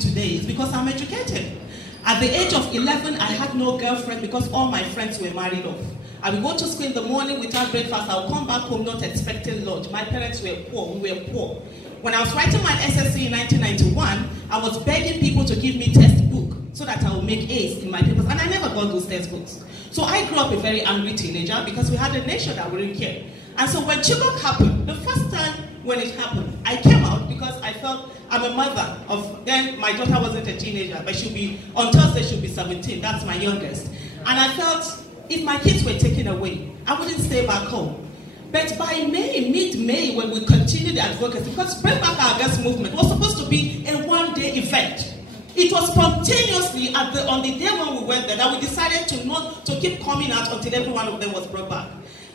today is because I'm educated. At the age of 11, I had no girlfriend because all my friends were married off. I would go to school in the morning without breakfast. I would come back home not expecting lunch. My parents were poor. We were poor. When I was writing my SSC in 1991, I was begging people to give me textbook so that I would make A's in my papers. And I never got those textbooks. So I grew up a very angry teenager because we had a nation that wouldn't care. And so when Chibok happened, the first time when it happened, I came out because I felt I'm a mother of, then my daughter wasn't a teenager, but she'll be, on Thursday she'll be 17, that's my youngest. And I felt if my kids were taken away, I wouldn't stay back home. But by May, mid-May, when we continued the advocacy, because Bring Back Our Girls movement was supposed to be a one-day event. It was spontaneously on the day when we went there that we decided to keep coming out until every one of them was brought back.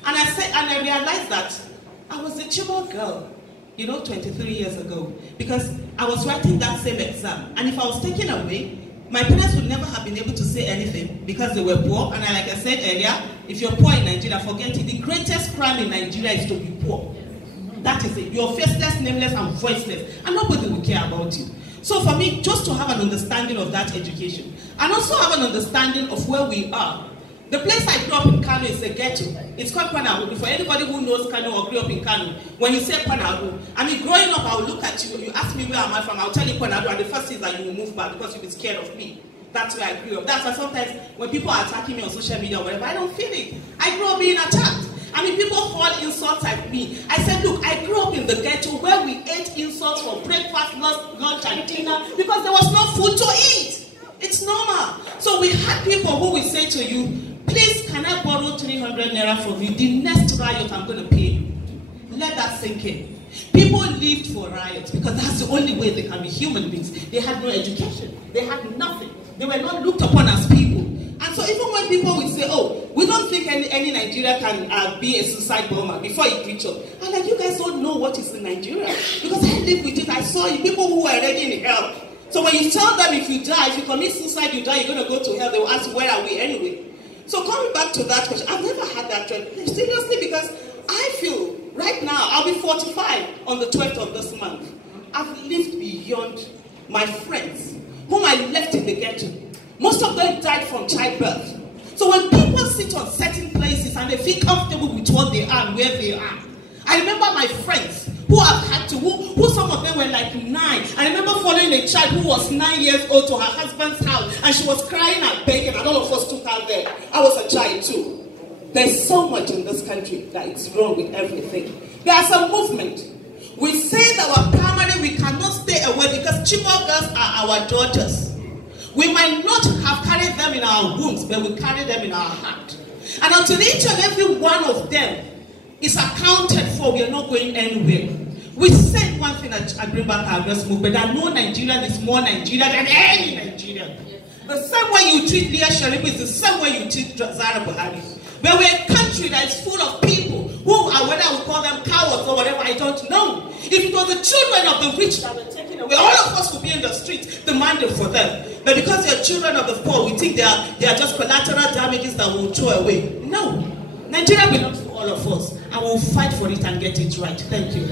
And I realized that I was a Chibok girl, 23 years ago, because I was writing that same exam. And if I was taken away, my parents would never have been able to say anything because they were poor. And like I said earlier, if you're poor in Nigeria, forget it. The greatest crime in Nigeria is to be poor. That is it. You're faceless, nameless, and voiceless. And nobody will care about you. So for me, just to have an understanding of that education, and also have an understanding of where we are. The place I grew up in Kano is a ghetto. It's called Panaru. For anybody who knows Kano or grew up in Kano, when you say Panaru, I mean, growing up, I will look at you. You ask me where am I from, I'll tell you Panaru, and the first thing is that you will move back because you'll be scared of me. That's where I grew up. That's why sometimes when people are attacking me on social media or whatever, I don't feel it. I grew up being attacked. I mean, people hurl insults at me. I said, look, I grew up in the ghetto where we ate insults for breakfast, lunch, and dinner because there was no food to eat. It's normal. So we had people who will say to you, please, can I borrow 300 naira from you? The next riot, I'm going to pay you. Let that sink in. People lived for riots because that's the only way they can be human beings. They had no education. They had nothing. They were not looked upon as people. And so even when people would say, oh, we don't think any Nigeria can be a suicide bomber before it reaches up. I'm like, you guys don't know what is in Nigeria. Because I live with it. I saw you, people who were already in hell. So when you tell them if you die, if you commit suicide, you die, you're going to go to hell, they will ask, where are we anyway? So coming back to that question, I've never had that trend. Seriously, because I feel right now, I'll be 45 on the 12th of this month. I've lived beyond my friends, whom I left in the ghetto. Most of them died from childbirth. So when people sit on certain places and they feel comfortable with what they are and where they are, I remember my friends who have had to, who some of them were like 9. I remember following a child who was 9 years old to her husband's house and she was crying and begging and all of us took her there. I was a child too. There's so much in this country that is wrong with everything. There's a movement. We say that our primary, we cannot stay away because Chibok girls are our daughters. We might not have carried them in our wombs, but we carry them in our heart. And until each and every one of them is accounted for, we are not going anywhere. We said one thing at Bring Back Our Girls movement, that no Nigerian is more Nigerian than any Nigerian. The same way you treat Leah Sharif is the same way you treat Zara Buhari. But we're a country that is full of people who are, whether I would call them cowards or whatever, I don't know. If it was the children of the rich that were taken away, all of us would be in the streets demanding for them. But because they're children of the poor, we think they are just collateral damages that we'll throw away. No. Nigeria belongs to all of us, and we'll fight for it and get it right. Thank you.